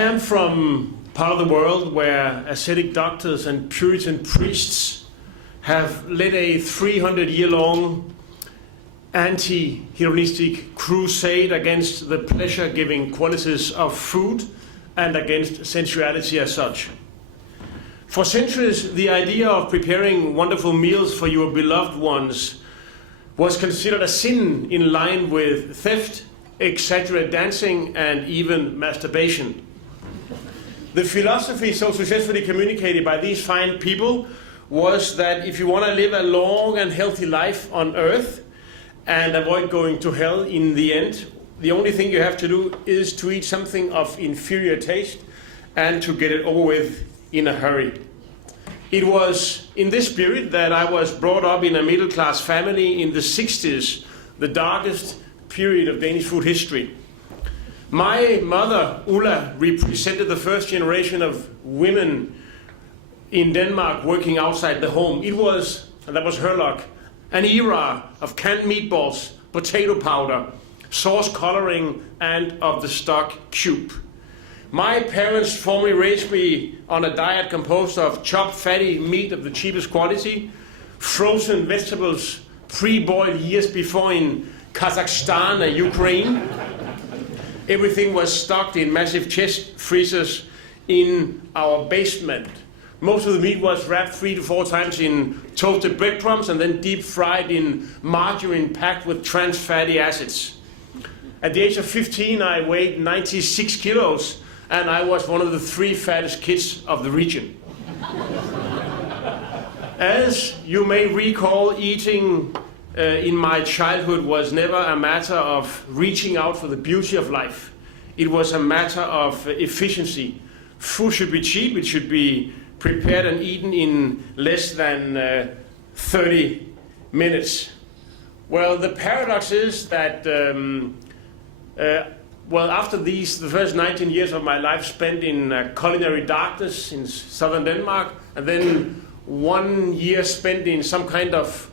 am from part of the world where ascetic doctors and Puritan priests have led a 300-year-long anti-hedonistic crusade against the pleasure-giving qualities of food and against sensuality as such. For centuries, the idea of preparing wonderful meals for your beloved ones was considered a sin in line with theft, exaggerated dancing, and even masturbation. The philosophy so successfully communicated by these fine people was that if you want to live a long and healthy life on earth and avoid going to hell in the end, the only thing you have to do is to eat something of inferior taste and to get it over with in a hurry. It was in this spirit that I was brought up in a middle-class family in the 60s, the darkest period of Danish food history. My mother, Ulla, represented the first generation of women in Denmark working outside the home. It was, and that was her luck, an era of canned meatballs, potato powder, sauce coloring, and of the stock cube. My parents formerly raised me on a diet composed of chopped fatty meat of the cheapest quality, frozen vegetables pre-boiled years before in Kazakhstan and Ukraine. Everything was stocked in massive chest freezers in our basement. Most of the meat was wrapped 3 to 4 times in toasted breadcrumbs and then deep fried in margarine packed with trans fatty acids. At the age of 15, I weighed 96 kilos, and I was one of the 3 fattest kids of the region. As you may recall, eating in my childhood was never a matter of reaching out for the beauty of life. It was a matter of efficiency. Food should be cheap, it should be prepared and eaten in less than 30 minutes. Well, the paradox is that after the first 19 years of my life spent in culinary darkness in southern Denmark, and then 1 year spent in some kind of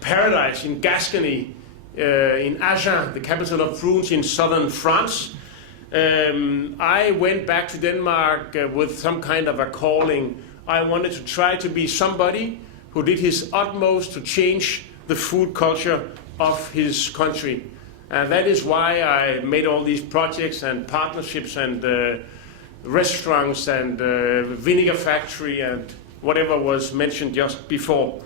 paradise in Gascony, in Agen, the capital of prunes in southern France, I went back to Denmark with some kind of a calling. I wanted to try to be somebody who did his utmost to change the food culture of his country. And that is why I made all these projects and partnerships and restaurants and vinegar factory and whatever was mentioned just before.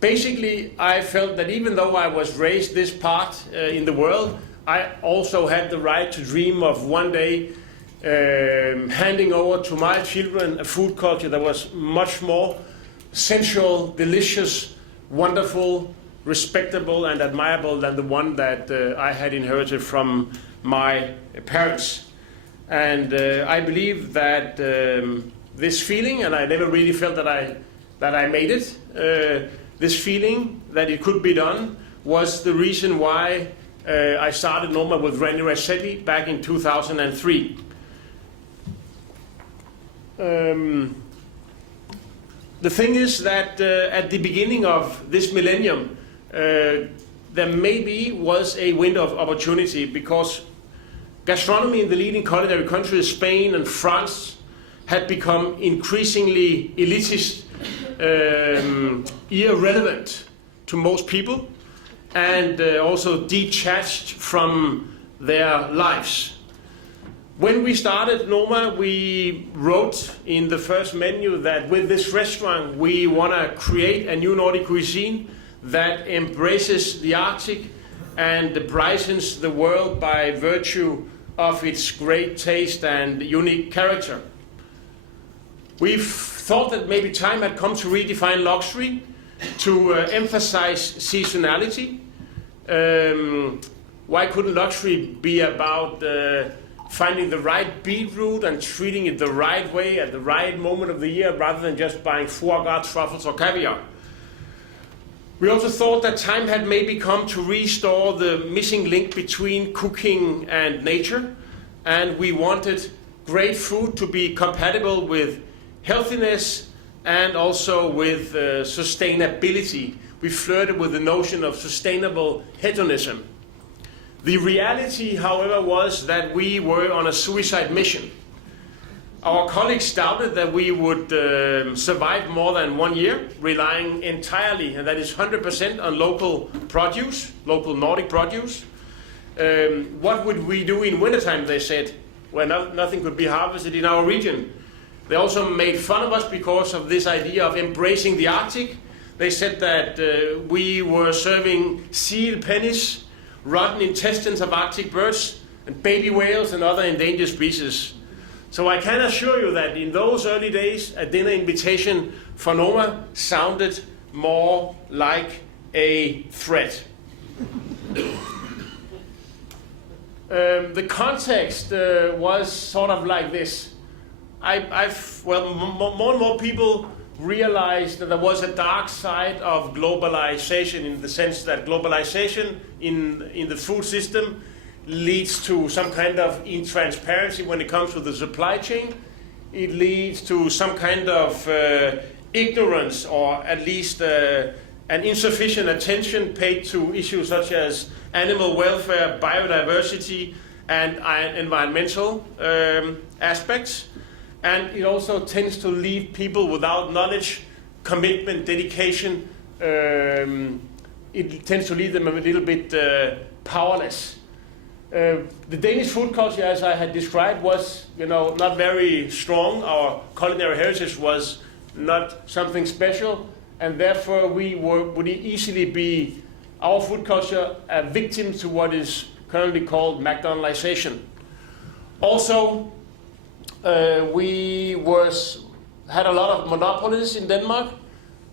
Basically, I felt that even though I was raised this part in the world, I also had the right to dream of one day handing over to my children a food culture that was much more sensual, delicious, wonderful, respectable and admirable than the one that I had inherited from my parents. And I believe that this feeling, and I never really felt that I made it, this feeling that it could be done was the reason why I started Norma with Randy Rossetti back in 2003. The thing is that at the beginning of this millennium, there maybe was a window of opportunity because gastronomy in the leading culinary countries, Spain and France, had become increasingly elitist, irrelevant to most people, and also detached from their lives. When we started Norma, we wrote in the first menu that with this restaurant we want to create a new Nordic cuisine that embraces the Arctic and brightens the world by virtue of its great taste and unique character. We've thought that maybe time had come to redefine luxury, to emphasize seasonality. Why couldn't luxury be about finding the right beetroot and treating it the right way at the right moment of the year rather than just buying foie gras, truffles or caviar? We also thought that time had maybe come to restore the missing link between cooking and nature, and we wanted great food to be compatible with healthiness and also with sustainability. We flirted with the notion of sustainable hedonism. The reality, however, was that we were on a suicide mission. Our colleagues doubted that we would survive more than 1 year, relying entirely, and that is 100% on local produce, local Nordic produce. What would we do in wintertime, they said, where nothing could be harvested in our region. They also made fun of us because of this idea of embracing the Arctic. They said that we were serving seal pennies, rotten intestines of Arctic birds, and baby whales and other endangered species. So I can assure you that in those early days, a dinner invitation for Noma sounded more like a threat. The context was sort of like this. More and more people realized that there was a dark side of globalization, in the sense that globalization in the food system leads to some kind of intransparency when it comes to the supply chain. It leads to some kind of ignorance, or at least an insufficient attention paid to issues such as animal welfare, biodiversity, and environmental aspects. And it also tends to leave people without knowledge, commitment, dedication. It tends to leave them a little bit powerless. The Danish food culture, as I had described, was not very strong. Our culinary heritage was not something special, and therefore we would easily be, our food culture, a victim to what is currently called McDonaldization. Also, we had a lot of monopolies in Denmark.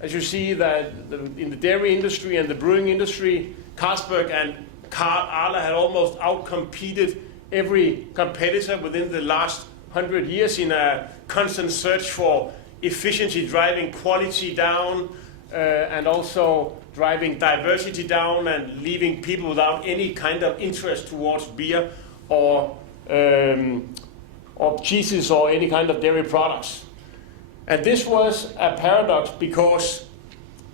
As you see that in the dairy industry and the brewing industry, Carlsberg and Arla had almost outcompeted every competitor within the last 100 years in a constant search for efficiency, driving quality down, and also driving diversity down, and leaving people without any kind of interest towards beer or cheeses or any kind of dairy products. And this was a paradox because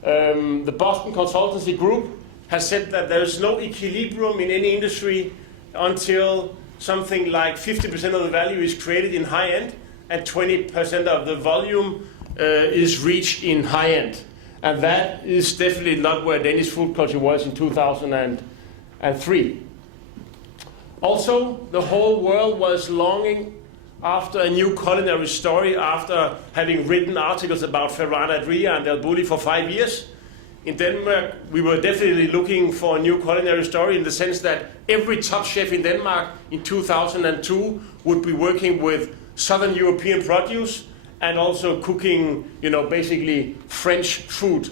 the Boston Consultancy Group has said that there is no equilibrium in any industry until something like 50% of the value is created in high end and 20% of the volume is reached in high end. And that is definitely not where Danish food culture was in 2003. Also, the whole world was longing after a new culinary story, after having written articles about Ferran Adria and El Bulli for 5 years. In Denmark, we were definitely looking for a new culinary story, in the sense that every top chef in Denmark in 2002 would be working with Southern European produce and also cooking, basically French food.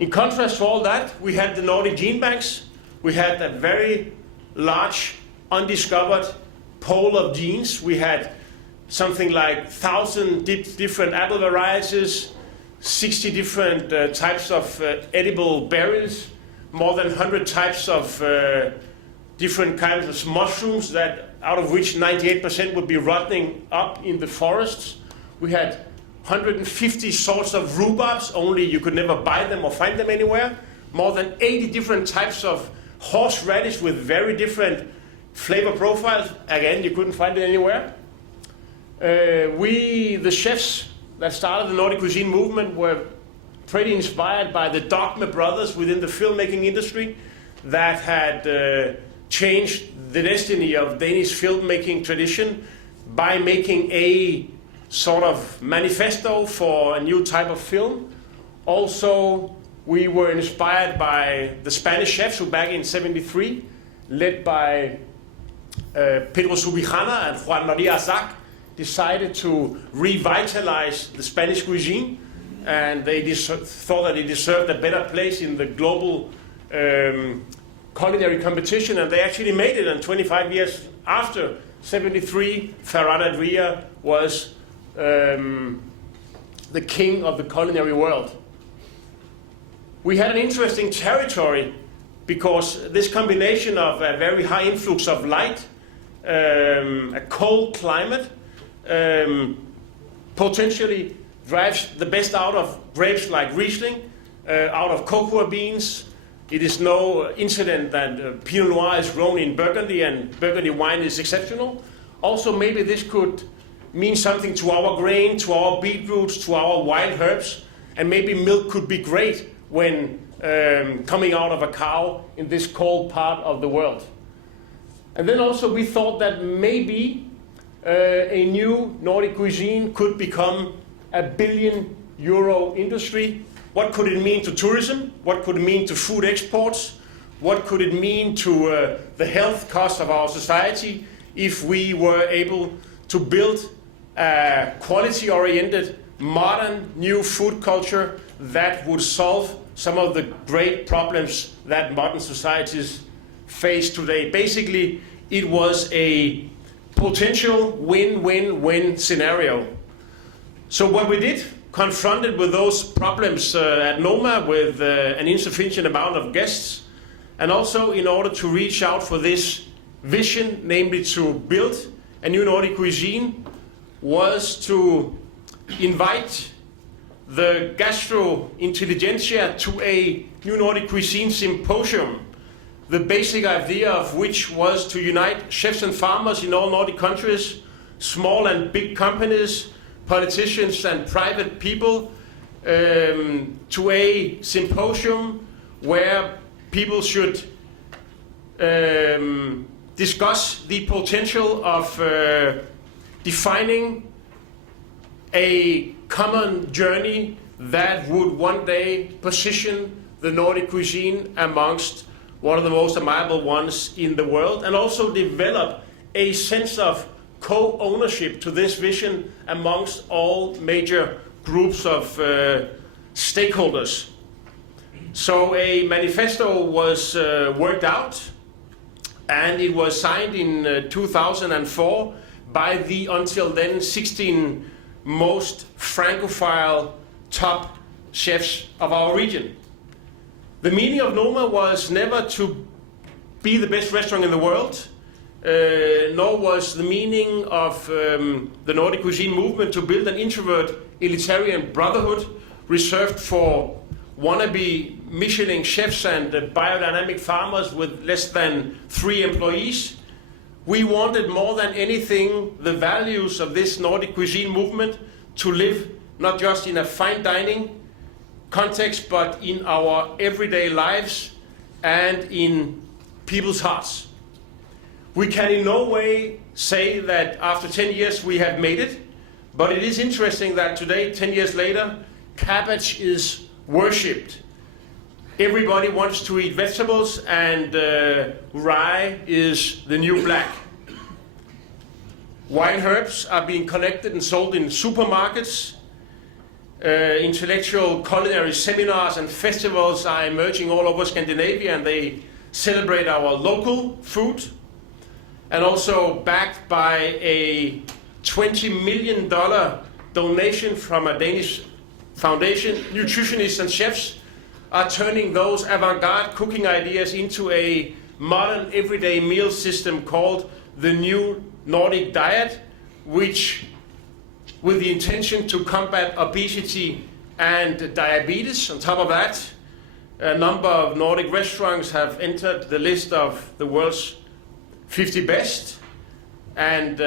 In contrast to all that, we had the Nordic gene banks. We had a very large, undiscovered pole of genes. We had something like 1,000 different apple varieties, 60 different types of edible berries, more than 100 types of different kinds of mushrooms, that out of which 98% would be rotting up in the forests. We had 150 sorts of rhubarbs, only you could never buy them or find them anywhere. More than 80 different types of horseradish with very different flavor profiles. Again, you couldn't find it anywhere. The chefs that started the Nordic cuisine movement, were pretty inspired by the Dogma brothers within the filmmaking industry that had changed the destiny of Danish filmmaking tradition by making a sort of manifesto for a new type of film. Also, we were inspired by the Spanish chefs who back in '73, led by Pedro Subijana and Juan Maria Azak, decided to revitalize the Spanish cuisine, and they thought that it deserved a better place in the global culinary competition, and they actually made it. And 25 years after '73, Ferran Adria was the king of the culinary world. We had an interesting territory because this combination of a very high influx of light, a cold climate, potentially drives the best out of grapes like Riesling, out of cocoa beans, It is no incident that Pinot Noir is grown in Burgundy and Burgundy wine is exceptional. Also, maybe this could mean something to our grain, to our beetroots, to our wild herbs, and maybe milk could be great when coming out of a cow in this cold part of the world. And then also we thought that maybe a new Nordic cuisine could become a €1 billion industry. What could it mean to tourism? What could it mean to food exports? What could it mean to the health cost of our society if we were able to build a quality-oriented, modern, new food culture that would solve some of the great problems that modern societies face today? Basically, it was a potential win-win-win scenario. So what we did, confronted with those problems at Noma with an insufficient amount of guests, and also in order to reach out for this vision, namely to build a new Nordic cuisine, was to invite the gastro-intelligentsia to a new Nordic cuisine symposium, the basic idea of which was to unite chefs and farmers in all Nordic countries, small and big companies, politicians and private people, to a symposium where people should discuss the potential of defining a common journey that would one day position the Nordic cuisine amongst one of the most admirable ones in the world, and also develop a sense of co-ownership to this vision amongst all major groups of stakeholders. So a manifesto was worked out, and it was signed in 2004 by the until then 16 most Francophile top chefs of our region. The meaning of Noma was never to be the best restaurant in the world, nor was the meaning of the Nordic cuisine movement to build an introvert elitarian brotherhood reserved for wannabe Michelin chefs and biodynamic farmers with less than 3 employees. We wanted more than anything the values of this Nordic cuisine movement to live not just in a fine dining context, but in our everyday lives and in people's hearts. We can in no way say that after 10 years we have made it, but it is interesting that today, 10 years later, cabbage is worshipped. Everybody wants to eat vegetables, and rye is the new black. Wild herbs are being collected and sold in supermarkets. Intellectual culinary seminars and festivals are emerging all over Scandinavia, and they celebrate our local food. And also backed by a $20 million donation from a Danish foundation, nutritionists and chefs are turning those avant-garde cooking ideas into a modern everyday meal system called the New Nordic Diet, which, with the intention to combat obesity and diabetes. On top of that, a number of Nordic restaurants have entered the list of the world's 50 best. And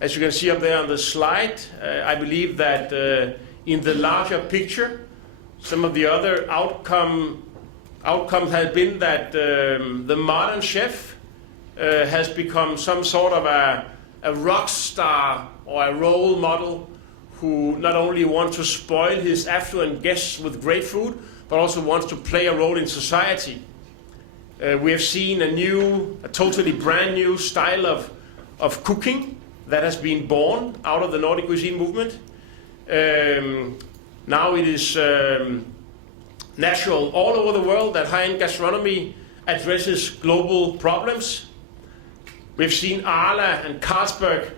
as you can see up there on the slide, I believe that in the larger picture, some of the other outcomes have been that the modern chef has become some sort of a rock star or a role model who not only wants to spoil his affluent guests with great food, but also wants to play a role in society. We have seen a totally brand new style of cooking that has been born out of the Nordic cuisine movement. Now it is natural all over the world that high-end gastronomy addresses global problems. We've seen Arla and Carlsberg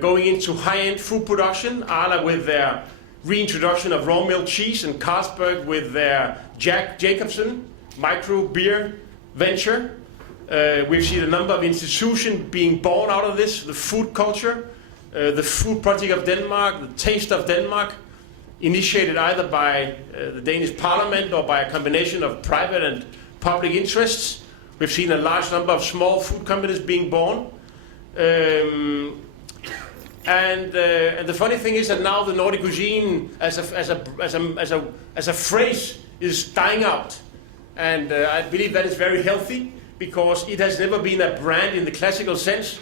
going into high-end food production, Arla with their reintroduction of raw milk cheese, and Carlsberg with their Jack Jacobsen micro beer venture. We've seen a number of institutions being born out of this, the food culture, the food project of Denmark, the taste of Denmark, initiated either by the Danish Parliament or by a combination of private and public interests. We've seen a large number of small food companies being born. And the funny thing is that now the Nordic cuisine as a phrase is dying out. And I believe that is very healthy, because it has never been a brand in the classical sense,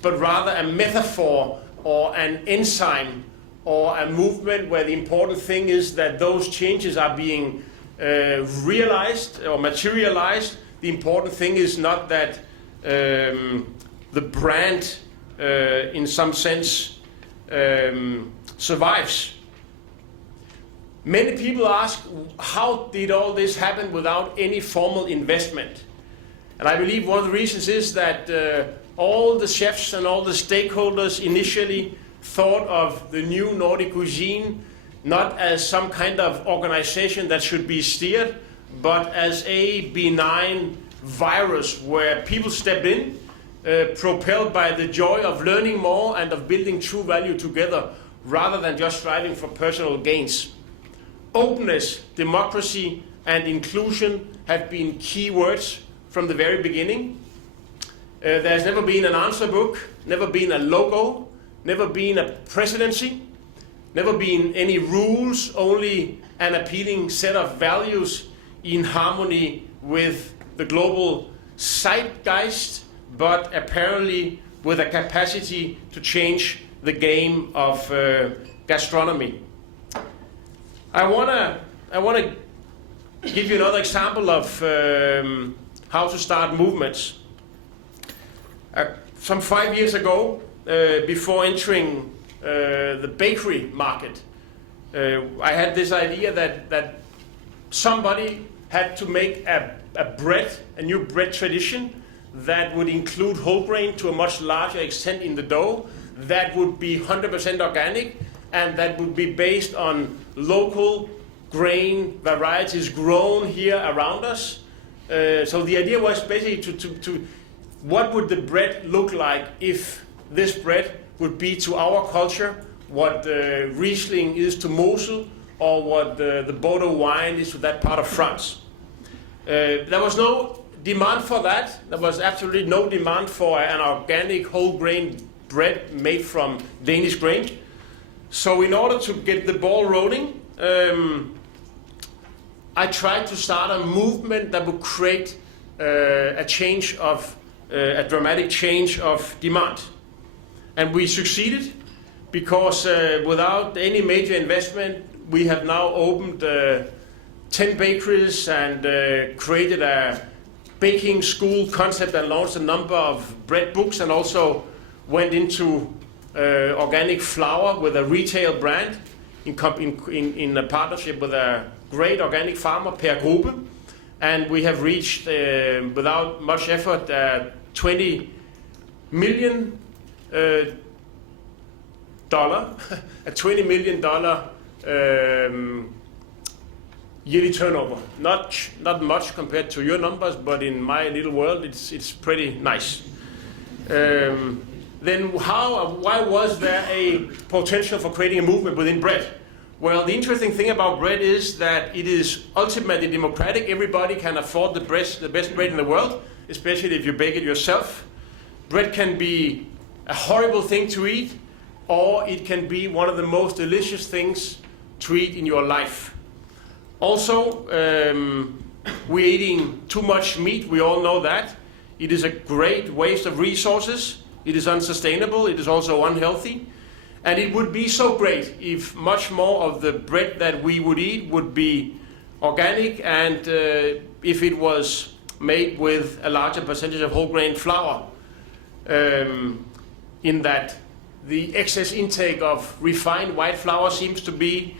but rather a metaphor or an enzyme or a movement where the important thing is that those changes are being realized or materialized. The important thing is not that the brand in some sense survives. Many people ask, how did all this happen without any formal investment? And I believe one of the reasons is that all the chefs and all the stakeholders initially thought of the new Nordic cuisine not as some kind of organization that should be steered, but as a benign virus where people stepped in, propelled by the joy of learning more and of building true value together, rather than just striving for personal gains. Openness, democracy, and inclusion have been key words from the very beginning. There's never been an answer book, never been a logo, never been a presidency, never been any rules, only an appealing set of values in harmony with the global zeitgeist, but apparently with a capacity to change the game of gastronomy. I wanna give you another example of how to start movements. Some 5 years ago, before entering the bakery market, I had this idea that somebody had to make a new bread tradition that would include whole grain to a much larger extent in the dough, that would be 100% organic, and that would be based on local grain varieties grown here around us. So the idea was basically to what would the bread look like if this bread would be to our culture what Riesling is to Mosel, or what the Bordeaux wine is to that part of France. There was no demand for that. There was absolutely no demand for an organic whole grain bread made from Danish grain. So in order to get the ball rolling, I tried to start a movement that would create a dramatic change of demand. And we succeeded, because without any major investment, we have now opened 10 bakeries and created a baking school concept and launched a number of bread books, and also went into organic flour with a retail brand in a partnership with a great organic farmer, Per Grube. And we have reached, without much effort, $20 million a $20 million yearly turnover. Not much compared to your numbers, but in my little world, it's pretty nice. Then why was there a potential for creating a movement within bread? Well, the interesting thing about bread is that it is ultimately democratic. Everybody can afford the best bread in the world, especially if you bake it yourself. Bread can be a horrible thing to eat, or it can be one of the most delicious things to eat in your life. Also, we're eating too much meat, we all know that. It is a great waste of resources, it is unsustainable, it is also unhealthy. And it would be so great if much more of the bread that we would eat would be organic, and if it was made with a larger percentage of whole grain flour. In that the excess intake of refined white flour seems to be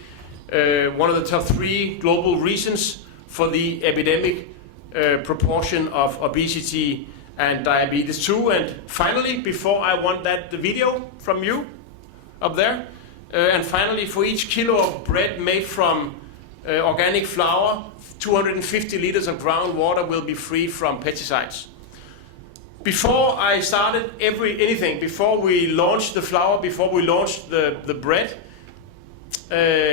one of the top 3 global reasons for the epidemic proportion of obesity and diabetes too. And finally, before I want the video from you up there, and finally, for each kilo of bread made from organic flour, 250 liters of groundwater will be free from pesticides. Before I started anything, before we launched the flour, before we launched the bread,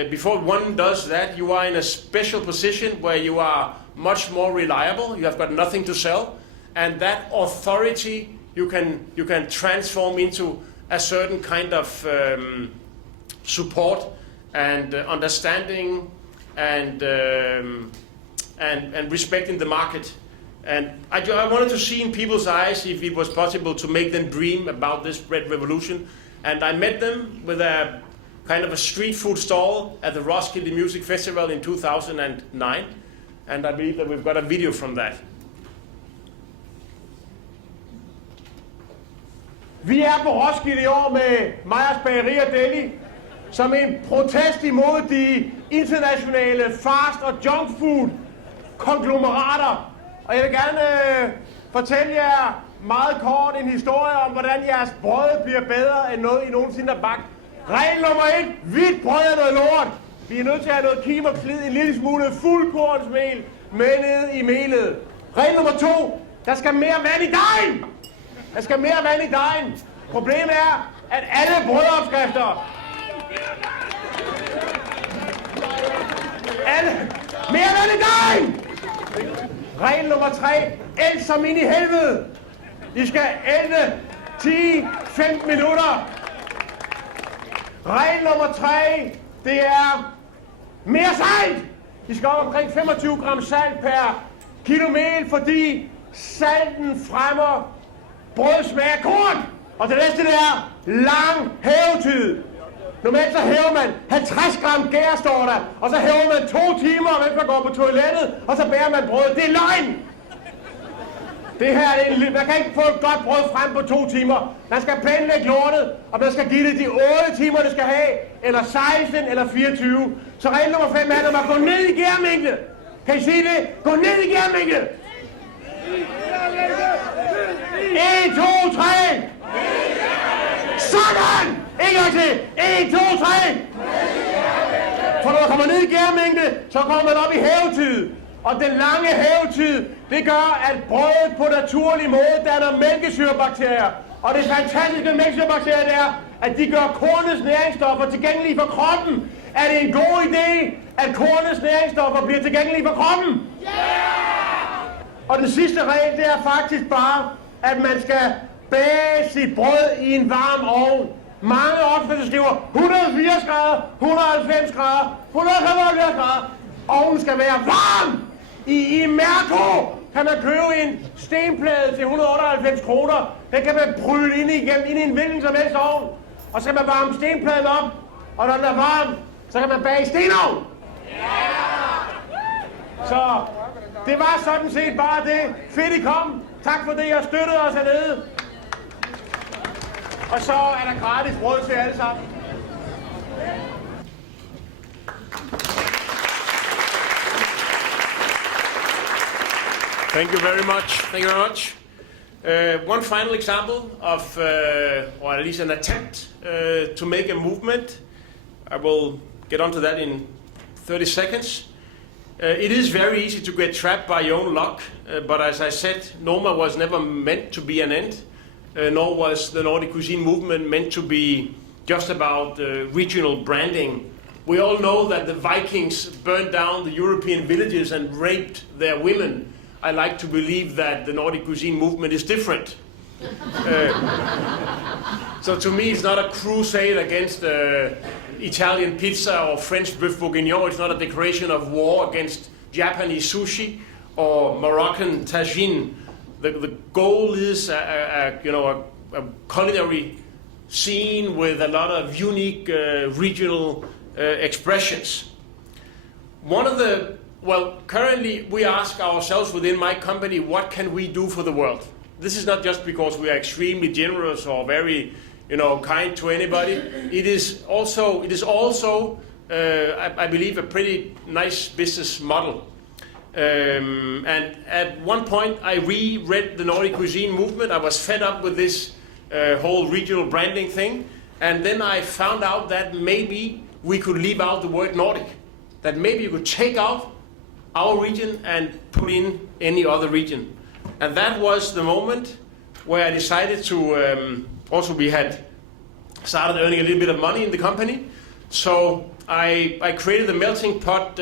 before one does that, you are in a special position where you are much more reliable. You have got nothing to sell, and that authority you can transform into a certain kind of support and understanding and respecting the market. And I wanted to see in people's eyes if it was possible to make them dream about this bread revolution. And I met them with a kind of a street food stall at the Roskilde Music Festival in 2009. And I believe that we've got a video from that. Vi er på Roskilde i år med Meyers Bageri og Deli som en protest imod de internationale fast- og junkfood konglomerater. Og jeg vil gerne fortælle jer meget kort en historie om, hvordan jeres brød bliver bedre end noget, I nogensinde har bagt. Regel nummer 1. Hvidt brød er noget lort. Vi er nødt til at have noget kim og flid, en lille smule fuldkornsmel med ned i melet. Regel nummer 2. Der skal mere vand i dejen. Der skal mere vand i dejen. Problemet er, at alle brødopskrifter... Mere vand i dejen! Regel nummer 3. Æld som ind i helvede. I skal ælde 10-15 minutter. Regel nummer 3. Det er mere salt. I skal op omkring 25 gram salt per kilo mel, fordi salten fremmer brødsmag af korn. Og det næste det er lang hævetid. Normalt så hæver man 50 gram gær, står der, og så hæver man 2 timer, mens man går på toilettet, og så bærer man brød. Det er løgn! Det her er man kan ikke få et godt brød frem på 2 timer. Man skal planlægge lortet, og man skal give det de 8 timer, det skal have, eller 16 eller 24. Så regel nummer 5 er, når man går ned i gærmængde. Kan I sige det? Gå ned i gærmængde! 1, 2, 3! Sådan! En gang til! 1, 2, 3! For når man kommer ned i gærmængde, så kommer man op i hævetid. Og den lange hævetid, det gør, at brødet på naturlig måde danner mælkesyrebakterier. Og det fantastiske med mælkesyrebakterier er, at de gør kornets næringsstoffer tilgængelige for kroppen. Er det en god idé, at kornets næringsstoffer bliver tilgængelige for kroppen? Yeah! Og den sidste regel, det er faktisk bare, at man skal bage sit brød i en varm ovn. Mange opskrifter skriver 180 grader, 190 grader, 175 grader. Ovnen skal være varm! I Mærko kan man købe en stenplade til 198 kroner. Den kan man bryde ind i en hvilken som helst ovn. Og så kan man varme stenpladen op, og når den er varm, så kan man bage i stenovn. Så det var sådan set bare det. Fedt I kom. Tak for det, jeg støttede os hernede. Og så er der gratis brød til alle sammen. Thank you very much. Thank you very much. One final example of, or at least an attempt to make a movement. I will get onto that in 30 seconds. It is very easy to get trapped by your own luck, but as I said, Noma was never meant to be an end, nor was the Nordic cuisine movement meant to be just about regional branding. We all know that the Vikings burned down the European villages and raped their women. I like to believe that the Nordic cuisine movement is different. So to me it's not a crusade against Italian pizza or French bœuf bourguignon. It's not a declaration of war against Japanese sushi or Moroccan tagine. The goal is a culinary scene with a lot of unique regional expressions. Currently we ask ourselves within my company, what can we do for the world? This is not just because we are extremely generous or very, kind to anybody. It is also, I believe, a pretty nice business model. And at one point I reread the Nordic cuisine movement. I was fed up with this whole regional branding thing. And then I found out that maybe we could leave out the word Nordic. That maybe you could take out our region and put in any other region. And that was the moment where I decided to, we had started earning a little bit of money in the company. So I created the Melting Pot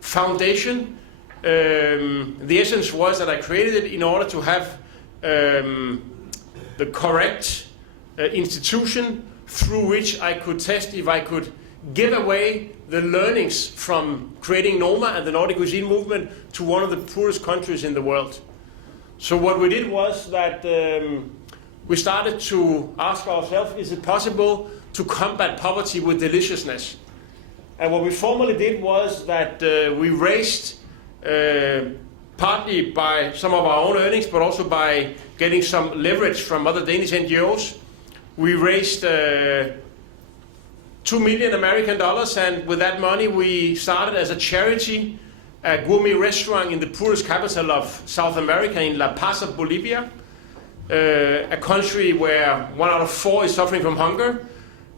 Foundation. The essence was that I created it in order to have the correct institution through which I could test if I could give away the learnings from creating Noma and the Nordic cuisine movement to one of the poorest countries in the world. So what we did was that we started to ask ourselves, is it possible to combat poverty with deliciousness? And what we formally did was that we raised, partly by some of our own earnings, but also by getting some leverage from other Danish NGOs, we raised 2 million American dollars, and with that money we started as a charity a gourmet restaurant in the poorest capital of South America, in La Paz of Bolivia, a country where 1 out of 4 is suffering from hunger,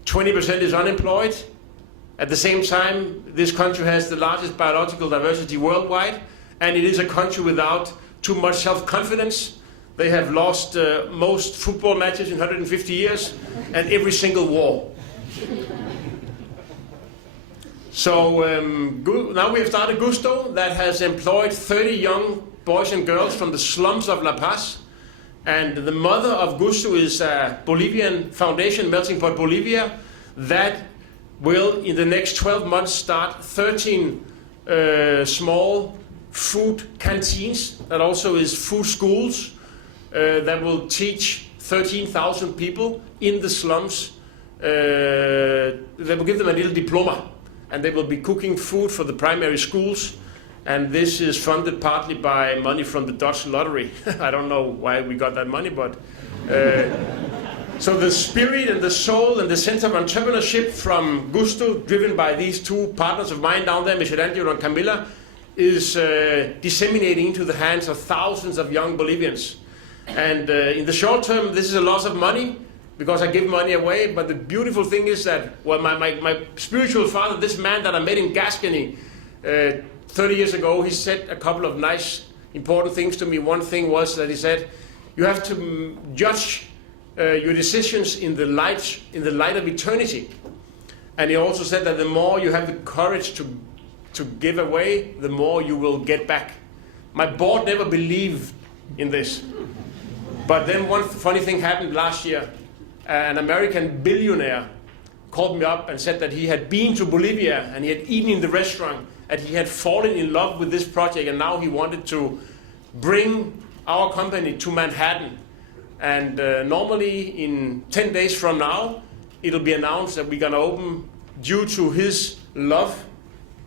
20% is unemployed. At the same time, this country has the largest biological diversity worldwide, and it is a country without too much self-confidence. They have lost most football matches in 150 years and every single war. So now we have started Gusto, that has employed 30 young boys and girls from the slums of La Paz. And the mother of Gusto is a Bolivian foundation, Melting Pot Bolivia, that will in the next 12 months start 13 small food canteens, that also is food schools, that will teach 13,000 people in the slums. They will give them a little diploma, and they will be cooking food for the primary schools. And this is funded partly by money from the Dutch lottery. I don't know why we got that money, but so the spirit and the soul and the sense of entrepreneurship from Gusto, driven by these two partners of mine down there, Michelangelo and Camilla, is disseminating into the hands of thousands of young Bolivians. And in the short term, this is a loss of money because I give money away. But the beautiful thing is that, well, my spiritual father, this man that I met in Gascony 30 years ago, he said a couple of nice, important things to me. One thing was that he said, you have to judge your decisions in the light of eternity. And he also said that the more you have the courage to give away, the more you will get back. My board never believed in this. But then one funny thing happened last year. An American billionaire called me up and said that he had been to Bolivia and he had eaten in the restaurant and he had fallen in love with this project, and now he wanted to bring our company to Manhattan. And normally in 10 days from now, it'll be announced that we're going to open, due to his love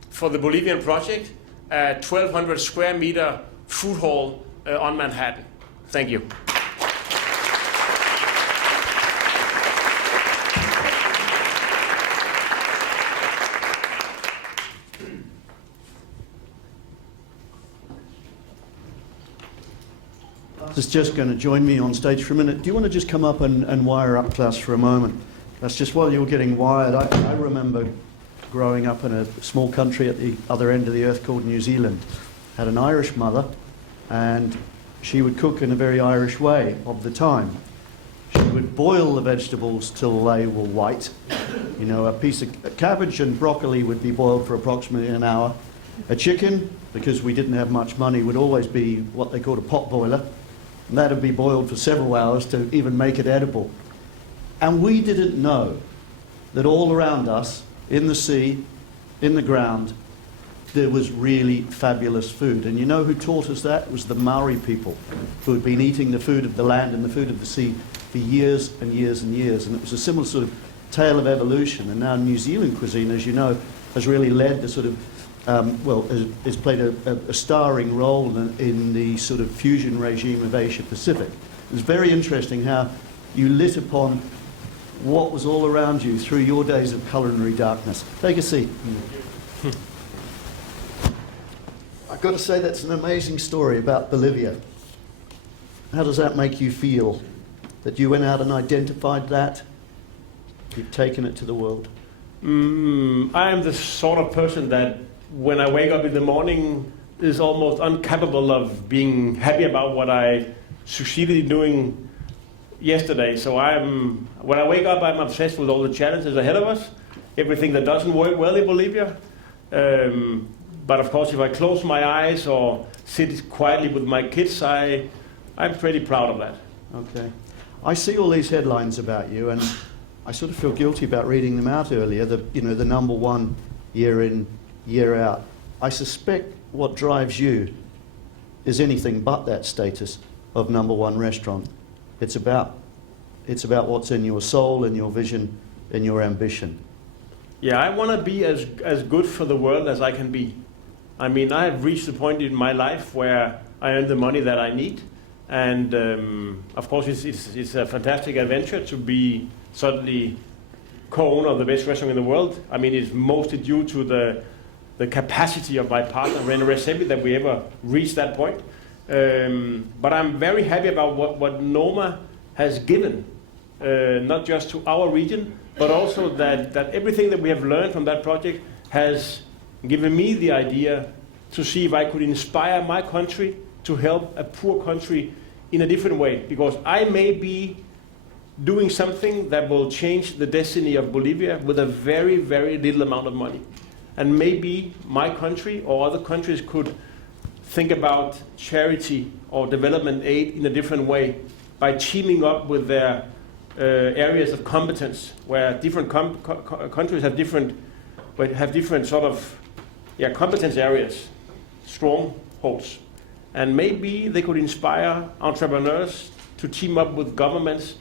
for the Bolivian project, a 1,200 square meter food hall on Manhattan. Thank you. Is just going to join me on stage for a minute. Do you want to just come up and wire up Claus for a moment? That's just while you're getting wired. I remember growing up in a small country at the other end of the earth called New Zealand. Had an Irish mother, and she would cook in a very Irish way of the time. She would boil the vegetables till they were white. You know, a piece of cabbage and broccoli would be boiled for approximately an hour. A chicken, because we didn't have much money, would always be what they called a pot boiler. And that would be boiled for several hours to even make it edible. And we didn't know that all around us, in the sea, in the ground, there was really fabulous food. And you know who taught us that? It was the Maori people, who had been eating the food of the land and the food of the sea for years and years and years. And it was a similar sort of tale of evolution. And now New Zealand cuisine, as you know, has really led the sort of has played a starring role in the sort of fusion regime of Asia Pacific. It's very interesting how you lit upon what was all around you through your days of culinary darkness. Take a seat. I've got to say that's an amazing story about Bolivia. How does that make you feel? That you went out and identified that? You've taken it to the world? I am the sort of person that when I wake up in the morning is almost incapable of being happy about what I succeeded in doing yesterday. So when I wake up, I'm obsessed with all the challenges ahead of us. everything that doesn't work well in Bolivia. But of course, if I close my eyes or sit quietly with my kids, I'm pretty proud of that. Okay. I see all these headlines about you, and I sort of feel guilty about reading them out earlier. The number one year in, year out. I suspect what drives you is anything but that status of number one restaurant. It's about what's in your soul and your vision and your ambition. Yeah, I want to be as good for the world as I can be. I mean, I have reached a point in my life where I earn the money that I need. And of course, it's a fantastic adventure to be suddenly co-owner of the best restaurant in the world. I mean, it's mostly due to the capacity of my partner, René Redzepi, that we ever reached that point. But I'm very happy about what Noma has given, not just to our region, but also that everything that we have learned from that project has given me the idea to see if I could inspire my country to help a poor country in a different way. Because I may be doing something that will change the destiny of Bolivia with a very, very little amount of money. And maybe my country or other countries could think about charity or development aid in a different way by teaming up with their areas of competence, where different countries have different sort of competence areas, strongholds. And maybe they could inspire entrepreneurs to team up with governments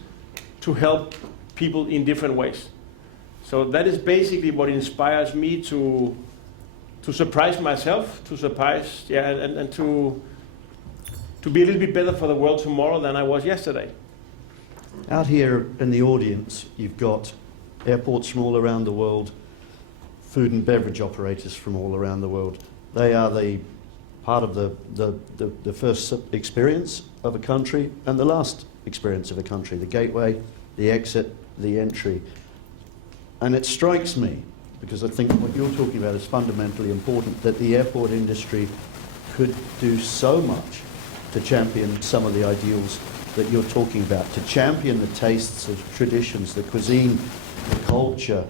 to help people in different ways. So that is basically what inspires me to surprise myself, and to be a little bit better for the world tomorrow than I was yesterday. Out here in the audience, you've got airports from all around the world, food and beverage operators from all around the world. They are the part of the first experience of a country and the last experience of a country, the gateway, the exit, the entry. And it strikes me, because I think what you're talking about is fundamentally important, that the airport industry could do so much to champion some of the ideals that you're talking about, to champion the tastes, the traditions, the cuisine, the culture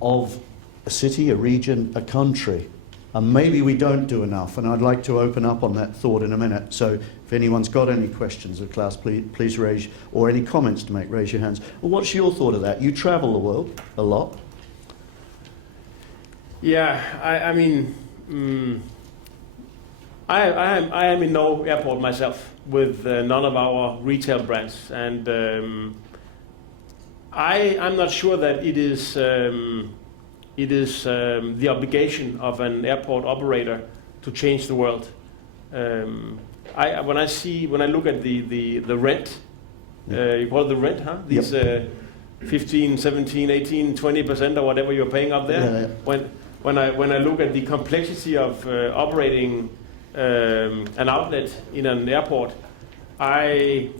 of a city, a region, a country. And maybe we don't do enough, and I'd like to open up on that thought in a minute. So if anyone's got any questions of Claus, please raise, or any comments to make, raise your hands. Well, what's your thought of that? You travel the world a lot. Yeah, I mean, I am in no airport myself with none of our retail brands, and I'm not sure that it is the obligation of an airport operator to change the world. When I look at the rent, you call it the rent, huh? These 15, 17, 18, 20% or whatever you're paying up there. Yeah. When I look at the complexity of operating an outlet in an airport, and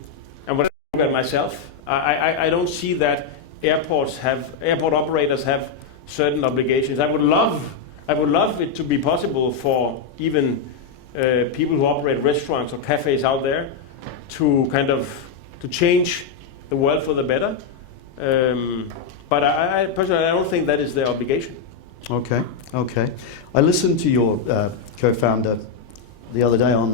when I look at myself, I don't see that airport operators have certain obligations. I would love it to be possible for even people who operate restaurants or cafes out there to change the world for the better. But I personally, I don't think that is their obligation. Okay. I listened to your co-founder the other day on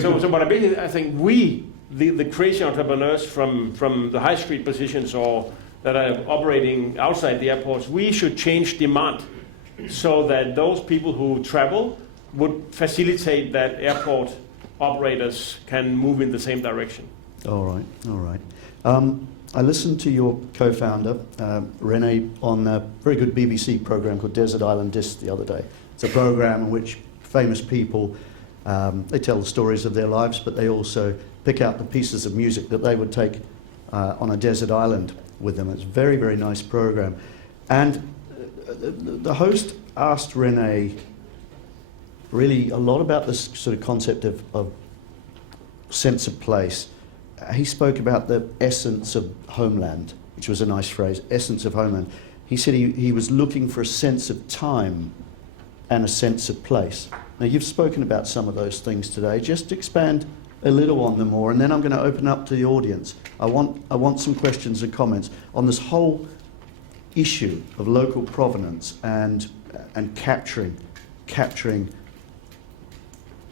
So what I think we, the crazy entrepreneurs from the high street positions or that are operating outside the airports, we should change demand so that those people who travel would facilitate that airport operators can move in the same direction. All right. I listened to your co-founder, René, on a very good BBC program called Desert Island Discs the other day. It's a program in which famous people, they tell the stories of their lives, but they also pick out the pieces of music that they would take on a desert island with them. It's a very, very nice program. And the host asked René really a lot about this sort of concept of sense of place. He spoke about the essence of homeland, which was a nice phrase, essence of homeland. He said he was looking for a sense of time and a sense of place. Now, you've spoken about some of those things today. Just expand a little on them more, and then I'm going to open up to the audience. I want some questions and comments on this whole issue of local provenance and capturing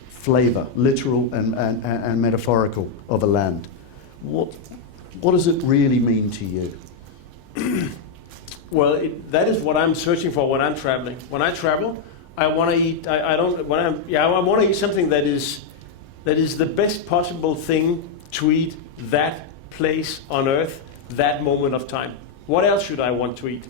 flavour, literal and metaphorical, of a land. What does it really mean to you? Well, that is what I'm searching for when I'm traveling. When I travel, I want to eat. I want to eat something that is the best possible thing to eat that place on earth, that moment of time. What else should I want to eat?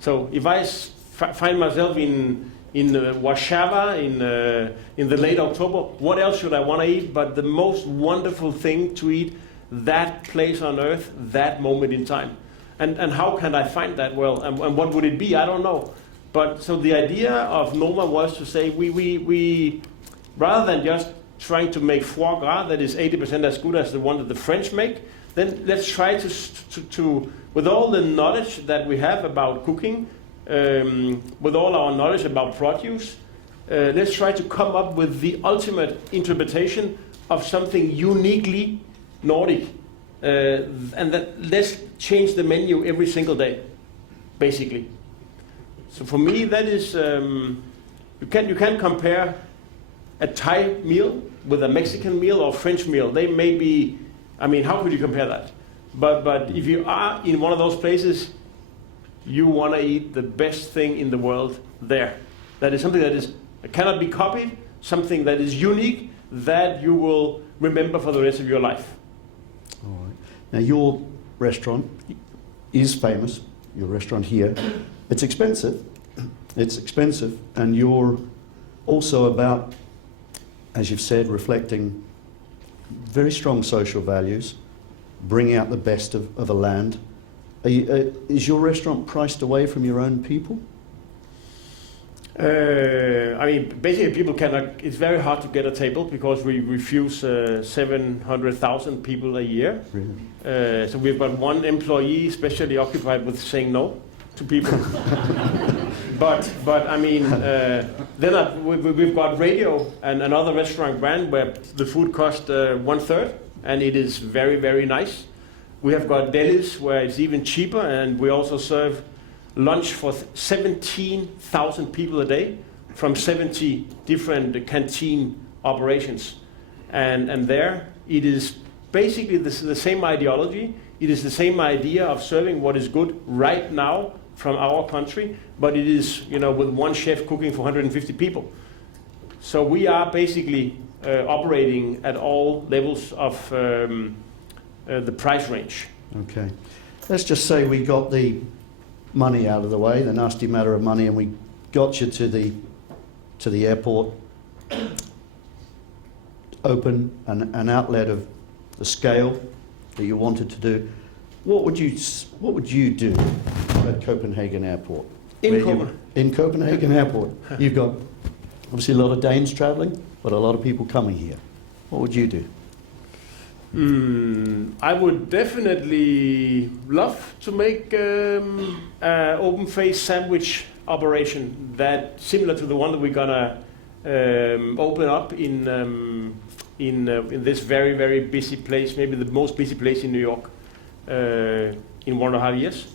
So if I find myself in Warszawa in the late October, what else should I want to eat but the most wonderful thing to eat, that place on earth, that moment in time? And how can I find that? Well, and what would it be? I don't know. But so the idea of Noma was to say we rather than just trying to make foie gras that is 80% as good as the one that the French make, then let's try to with all the knowledge that we have about cooking, with all our knowledge about produce, let's try to come up with the ultimate interpretation of something uniquely Nordic. And that let's change the menu every single day, basically. So for me, that is you can't compare a Thai meal with a Mexican meal or French meal. They may be, I mean, how could you compare that? But if you are in one of those places, you want to eat the best thing in the world there. That is something that cannot be copied, something that is unique, that you will remember for the rest of your life. All right. Now, your restaurant is famous, your restaurant here. It's expensive. It's expensive. And you're also about, as you've said, reflecting very strong social values, bringing out the best of a land. Is your restaurant priced away from your own people? I mean, basically people cannot, it's very hard to get a table because we refuse 700,000 people a year. Really? So we've got one employee especially occupied with saying no to people. but I mean, then we've got Radio and another restaurant brand where the food costs 1/3 and it is very, very nice. We have got delis where it's even cheaper, and we also serve lunch for 17,000 people a day from 70 different canteen operations. And there it is basically the same ideology. It is the same idea of serving what is good right now from our country, but it is, you know, with one chef cooking for 150 people. So we are basically operating at all levels of the price range. Okay. Let's just say we got the money out of the way, the nasty matter of money, and we got you to the airport, open an outlet of the scale that you wanted to do. What would you do at Copenhagen Airport? In Copenhagen Airport, you've got obviously a lot of Danes traveling, but a lot of people coming here. What would you do? I would definitely love to make an open-faced sandwich operation that similar to the one that we're gonna open up in this very, very busy place, maybe the most busy place in New York in 1.5 years.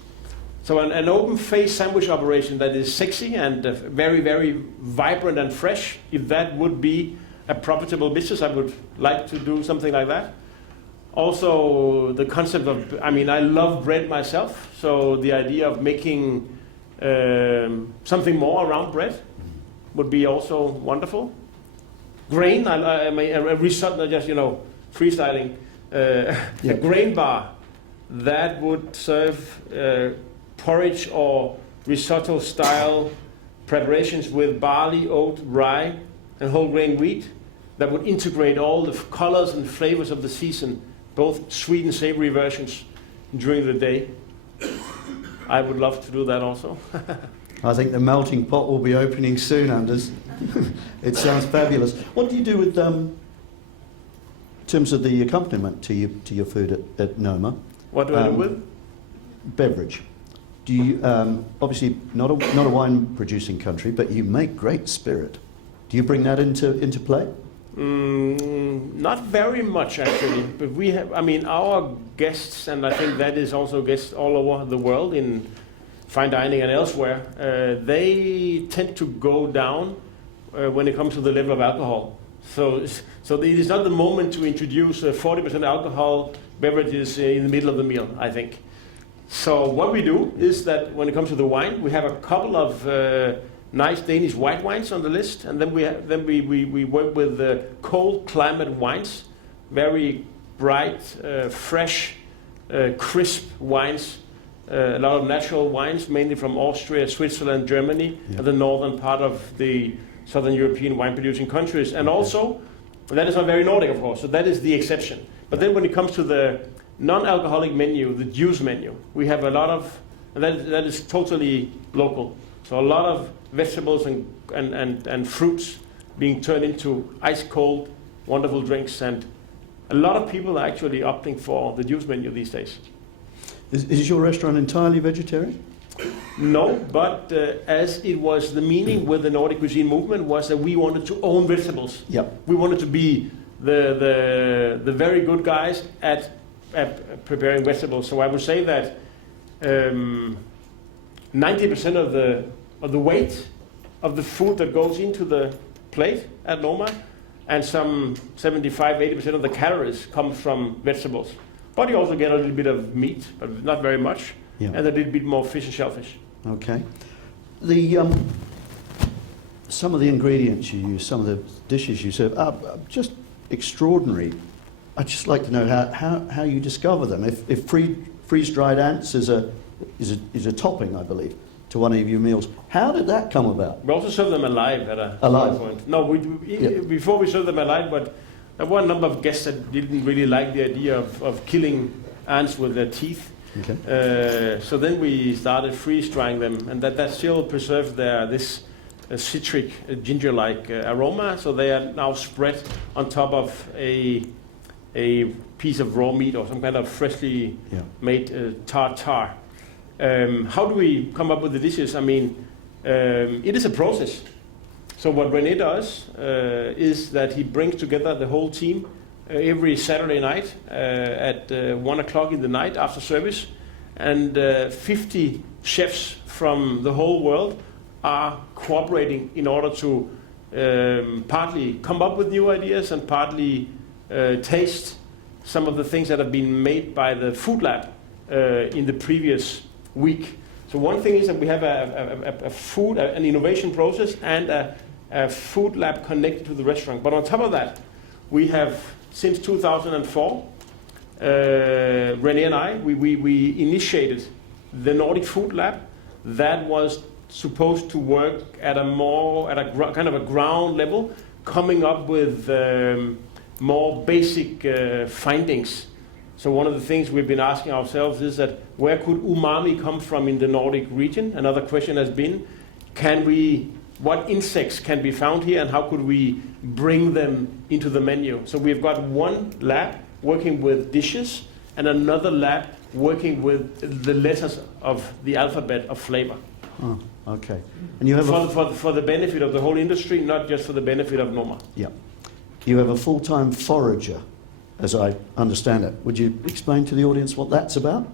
So an open-faced sandwich operation that is sexy and very, very vibrant and fresh. If that would be a profitable business, I would like to do something like that. Also, the concept of, I mean, I love bread myself, so the idea of making something more around bread would be also wonderful. Grain, I mean, a risotto, just, you know, freestyling. A grain bar that would serve porridge or risotto style preparations with barley, oat, rye, and whole grain wheat that would integrate all the colors and flavors of the season, both sweet and savory versions during the day. I would love to do that also. I think the melting pot will be opening soon, Anders. It sounds fabulous. What do you do with, in terms of the accompaniment to your food at Noma? What do I do with? Beverage. Do you, obviously not a wine-producing country, but you make great spirit. Do you bring that into play? Not very much actually, but we have, I mean, our guests, and I think that is also guests all over the world in fine dining and elsewhere, they tend to go down when it comes to the level of alcohol. So it is not the moment to introduce 40% alcohol beverages in the middle of the meal, I think. So what we do is that when it comes to the wine, we have a couple of nice Danish white wines on the list, and then we work with cold climate wines, very bright, fresh, crisp wines, a lot of natural wines, mainly from Austria, Switzerland, Germany, and the northern part of the southern European wine-producing countries. And also, that is not very Nordic, of course, so that is the exception. But then when it comes to the non-alcoholic menu, the juice menu, we have a lot of, that is totally local. So a lot of vegetables and fruits being turned into ice-cold, wonderful drinks, and a lot of people are actually opting for the juice menu these days. Is your restaurant entirely vegetarian? No, but as it was the meaning with the Nordic cuisine movement was that we wanted to own vegetables. Yep. We wanted to be the very good guys at preparing vegetables. So I would say that 90% of the weight of the food that goes into the plate at Noma, and some 75-80% of the calories come from vegetables. But you also get a little bit of meat, but not very much, and a little bit more fish and shellfish. Okay. Some of the ingredients you use, some of the dishes you serve are just extraordinary. I'd just like to know how you discover them. If freeze-dried ants is a topping, I believe, to one of your meals, how did that come about? We also serve them alive at a point. No, before we serve them alive, but there were a number of guests that didn't really like the idea of killing ants with their teeth. Okay. So then we started freeze-drying them, and that still preserves this citric, ginger-like aroma. So they are now spread on top of a piece of raw meat or some kind of freshly made tartare. How do we come up with the dishes? I mean, it is a process. So what René does is that he brings together the whole team every Saturday night at 1 o'clock in the night after service, and 50 chefs from the whole world are cooperating in order to partly come up with new ideas and partly taste some of the things that have been made by the food lab in the previous week. So one thing is that we have an innovation process and a food lab connected to the restaurant. But on top of that, we have, since 2004, René and I, we initiated the Nordic Food Lab that was supposed to work at a kind of a ground level, coming up with more basic findings. So one of the things we've been asking ourselves is that where could umami come from in the Nordic region? Another question has been, what insects can be found here and how could we bring them into the menu? So we've got one lab working with dishes and another lab working with the letters of the alphabet of flavor. Oh, okay. And you have for the benefit of the whole industry, not just for the benefit of Noma. Yeah. You have a full-time forager, as I understand it. Would you explain to the audience what that's about?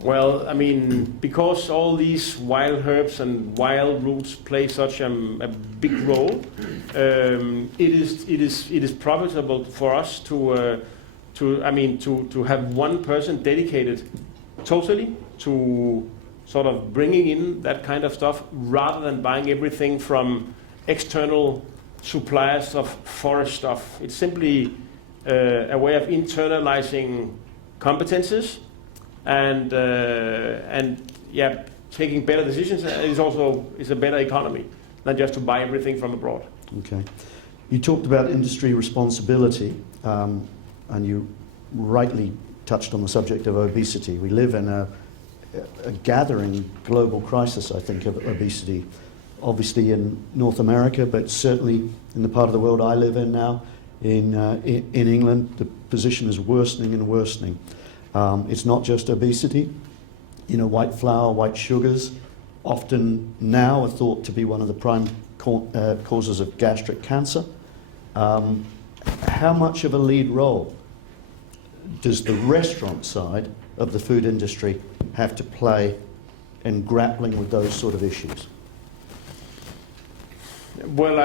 Well, I mean, because all these wild herbs and wild roots play such a big role, it is profitable for us to have one person dedicated totally to sort of bringing in that kind of stuff, rather than buying everything from external suppliers of forest stuff. It's simply a way of internalizing competences and taking better decisions. It's a better economy than just to buy everything from abroad. Okay. You talked about industry responsibility, and you rightly touched on the subject of obesity. We live in a gathering global crisis, I think, of obesity. Obviously in North America, but certainly in the part of the world I live in now, in England, the position is worsening and worsening. It's not just obesity. You know, white flour, white sugars, often now are thought to be one of the prime causes of gastric cancer. How much of a lead role does the restaurant side of the food industry have to play in grappling with those sort of issues? Well,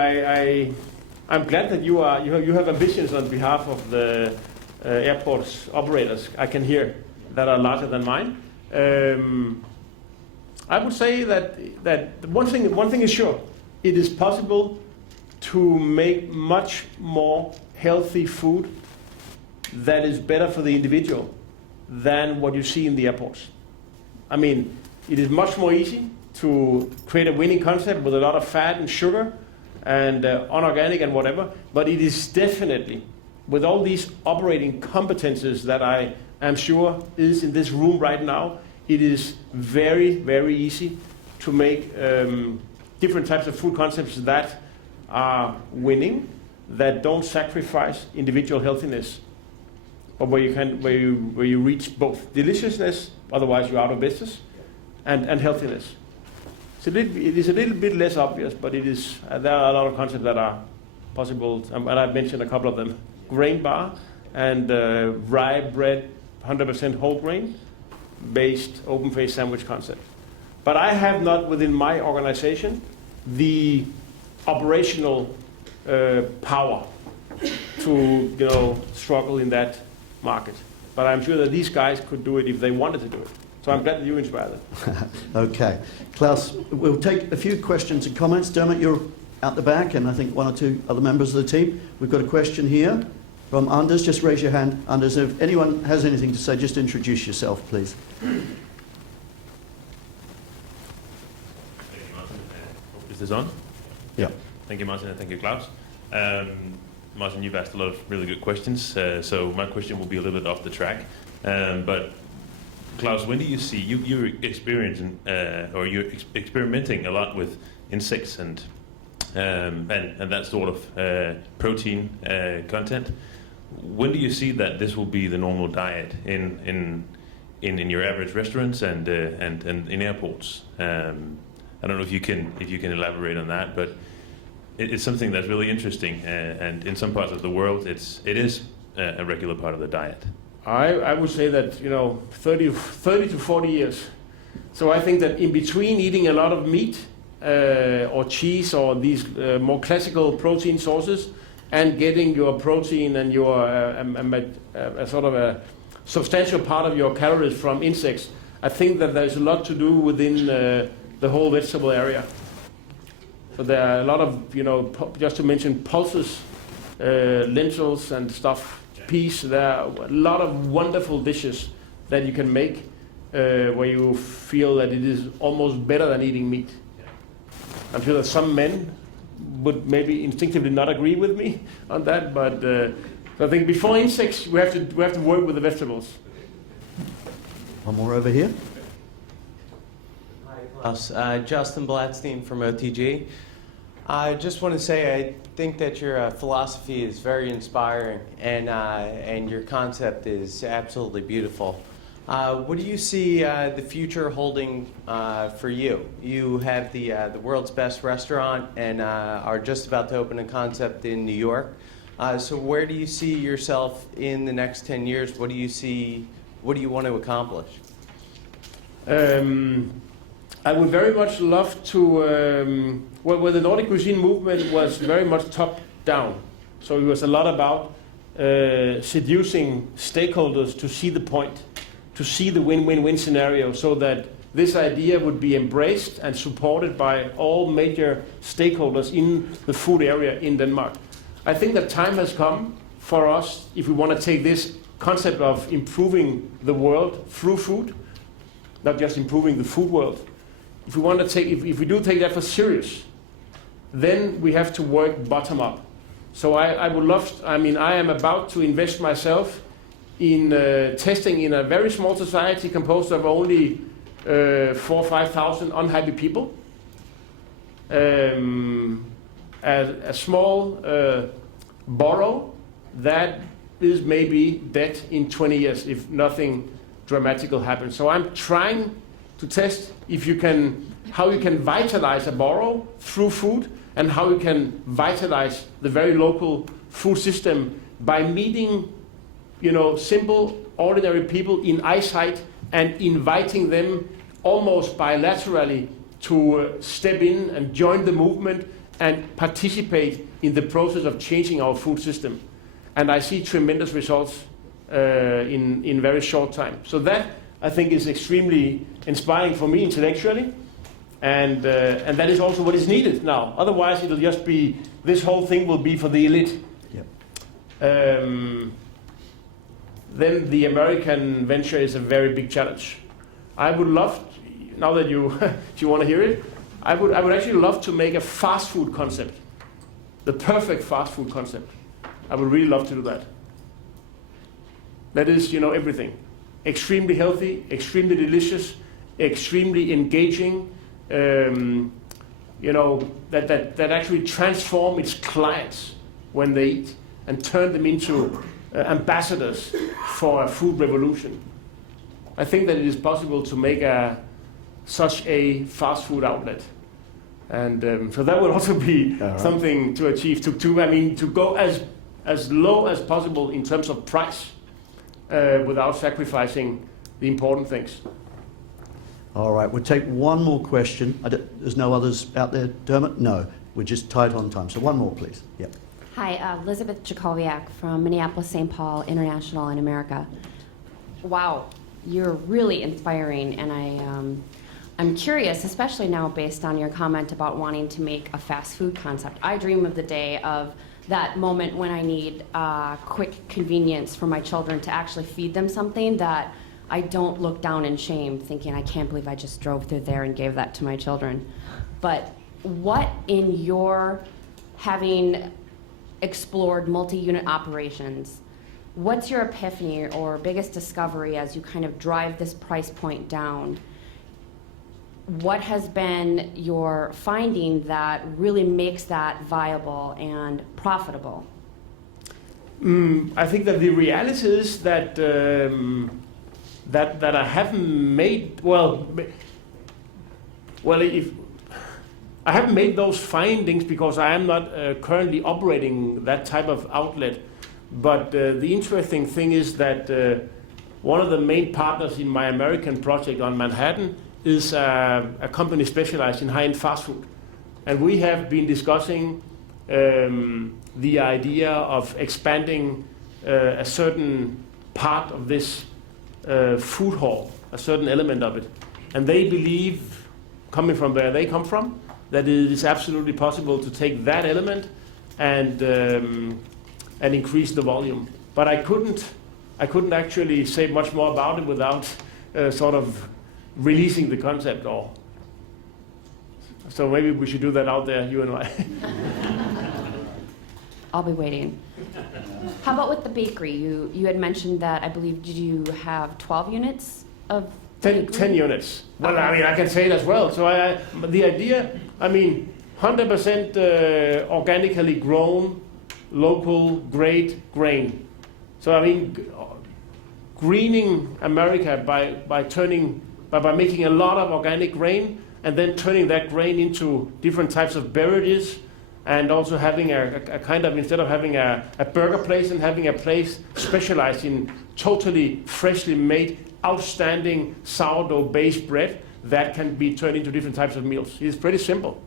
I'm glad that you have ambitions on behalf of the airport's operators. I can hear that are larger than mine. I would say that one thing is sure: it is possible to make much more healthy food that is better for the individual than what you see in the airports. I mean, it is much more easy to create a winning concept with a lot of fat and sugar and unorganic and whatever, but it is definitely, with all these operating competences that I am sure is in this room right now, it is very, very easy to make different types of food concepts that are winning, that don't sacrifice individual healthiness, but where you reach both deliciousness, otherwise you're out of business, and healthiness. So it is a little bit less obvious, but it is. There are a lot of concepts that are possible, and I've mentioned a couple of them: grain bar and rye bread, 100% whole grain based open-faced sandwich concept. But I have not within my organization the operational power to struggle in that market. But I'm sure that these guys could do it if they wanted to do it. So I'm glad that you inspire them. Okay. Klaus, we'll take a few questions and comments. Dermot, you're out the back, and I think one or two other members of the team. We've got a question here from Anders. Just raise your hand, Anders. If anyone has anything to say, just introduce yourself, please. Thank you, Martin. Is this on? Yeah. Thank you, Martin, and thank you, Klaus. Martin, you've asked a lot of really good questions, so my question will be a little bit off the track. But Klaus, when do you see you're experiencing or you're experimenting a lot with insects and that sort of protein content? When do you see that this will be the normal diet in your average restaurants and in airports? I don't know if you can elaborate on that, but it's something that's really interesting, and in some parts of the world, it is a regular part of the diet. I would say that 30 to 40 years. So I think that in between eating a lot of meat or cheese or these more classical protein sources and getting your protein and your a sort of a substantial part of your calories from insects, I think that there's a lot to do within the whole vegetable area. So there are a lot of, just to mention pulses, lentils and stuff, peas. There are a lot of wonderful dishes that you can make where you feel that it is almost better than eating meat. I'm sure that some men would maybe instinctively not agree with me on that, but I think before insects, we have to work with the vegetables. One more over here. Hi, Klaus. Justin Blatstein from OTG. I just want to say I think that your philosophy is very inspiring, and your concept is absolutely beautiful. What do you see the future holding for you? You have the world's best restaurant and are just about to open a concept in New York. So where do you see yourself in the next 10 years? What do you see? What do you want to accomplish? I would very much love to, well, the Nordic cuisine movement was very much top-down. So it was a lot about seducing stakeholders to see the point, to see the win-win-win scenario, so that this idea would be embraced and supported by all major stakeholders in the food area in Denmark. I think that time has come for us, if we want to take this concept of improving the world through food, not just improving the food world. If we want to take, if we do take that for serious, then we have to work bottom up. So I would love, I am about to invest myself in testing in a very small society composed of only 4,000 or 5,000 unhappy people. A small borough that is maybe dead in 20 years if nothing dramatic happens. So I'm trying to test how you can vitalize a borough through food, and how you can vitalize the very local food system by meeting, simple, ordinary people in eyesight and inviting them almost bilaterally to step in and join the movement and participate in the process of changing our food system. And I see tremendous results in very short time. So that, I think, is extremely inspiring for me intellectually. And that is also what is needed now. Otherwise, it'll just be, this whole thing will be for the elite. Yep. Then the American venture is a very big challenge. I would love, now that you if you want to hear it, I would actually love to make a fast food concept, the perfect fast food concept. I would really love to do that. That is, everything. Extremely healthy, extremely delicious, extremely engaging, that actually transform its clients when they eat and turn them into ambassadors for a food revolution. I think that it is possible to make such a fast food outlet. And so that would also be something to achieve, to go as low as possible in terms of price without sacrificing the important things. All right, we'll take one more question. There's no others out there, Dermot? No, we're just tight on time. So one more, please. Yep. Hi, Elizabeth Jakowiak from Minneapolis, St. Paul International in America. Wow, you're really inspiring, and I'm curious, especially now based on your comment about wanting to make a fast food concept. I dream of the day of that moment when I need quick convenience for my children to actually feed them something that I don't look down in shame thinking, I can't believe I just drove through there and gave that to my children. But what in your having explored multi-unit operations, what's your epiphany or biggest discovery as you kind of drive this price point down? What has been your finding that really makes that viable and profitable? I think that the reality is that that I haven't made if I haven't made those findings because I am not currently operating that type of outlet. But the interesting thing is that one of the main partners in my American project on Manhattan is a company specialized in high-end fast food. And we have been discussing the idea of expanding a certain part of this food hall, a certain element of it. And they believe, coming from where they come from, that it is absolutely possible to take that element and increase the volume. But I couldn't actually say much more about it without sort of releasing the concept all. So maybe we should do that out there, you and I. I'll be waiting. How about with the bakery? You had mentioned that, I believe, did you have 12 units of 10 units. Well, I mean, I can say it as well. So the idea, 100% organically grown, local, grade grain. So greening America by making a lot of organic grain and then turning that grain into different types of beverages, and also having a kind of, instead of having a burger place, and having a place specialized in totally freshly made, outstanding sourdough-based bread that can be turned into different types of meals. It's pretty simple.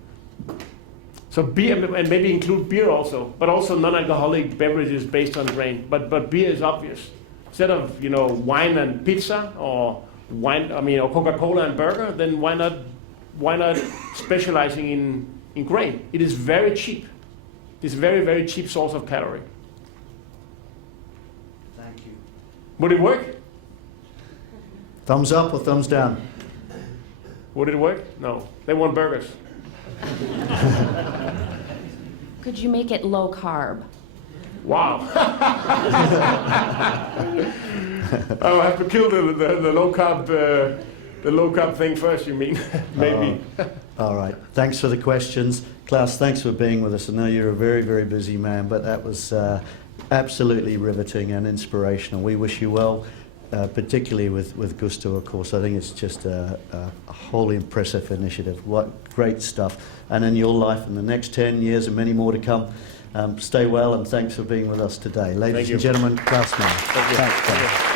So beer, and maybe include beer also, but also non-alcoholic beverages based on grain. But beer is obvious. Instead of wine and pizza, or or Coca-Cola and burger, then why not specializing in grain? It is very cheap. It's a very, very cheap source of calorie. Thank you. Would it work? Thumbs up or thumbs down? Would it work? No. They want burgers. Could you make it low carb? Wow. I'll have to kill the low carb thing first, you mean? Maybe. All right. Thanks for the questions. Klaus, thanks for being with us. I know you're a very, very busy man, but that was absolutely riveting and inspirational. We wish you well, particularly with Gusto, of course. I think it's just a wholly impressive initiative. What great stuff. And in your life in the next 10 years and many more to come, stay well, and thanks for being with us today. Ladies and gentlemen, Claus Meyer. Thank you. Thanks, Klaus.